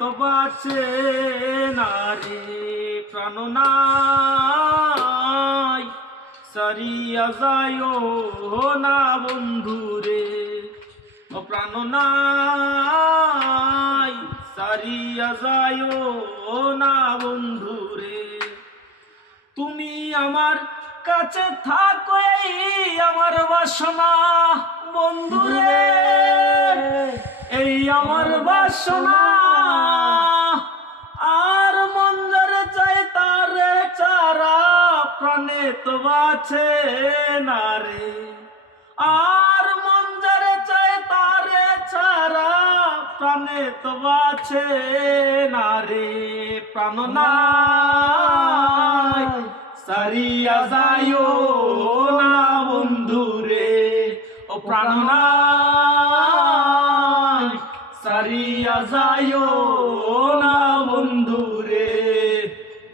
তো বাঁচে না রে, প্রাণ নাই সারিয়া যায় না বন্ধু রে, ও প্রাণ নাই সারিয়া যায় না বন্ধু রে। তুমি আমার কাছে থাকো এই আমার বাসনা বন্ধু রে, এই আমার বাসনা। আর মন যারে চায় তারে চারা প্রাণে তো বাঁচে না রে, আর মন যারে চায় তারে চারা প্রাণে তো বাঁচে না রে, প্রাণ নাই সারিয়া যায় না বন্ধু রে, ও প্রাণ নাই সারিয়া যায় না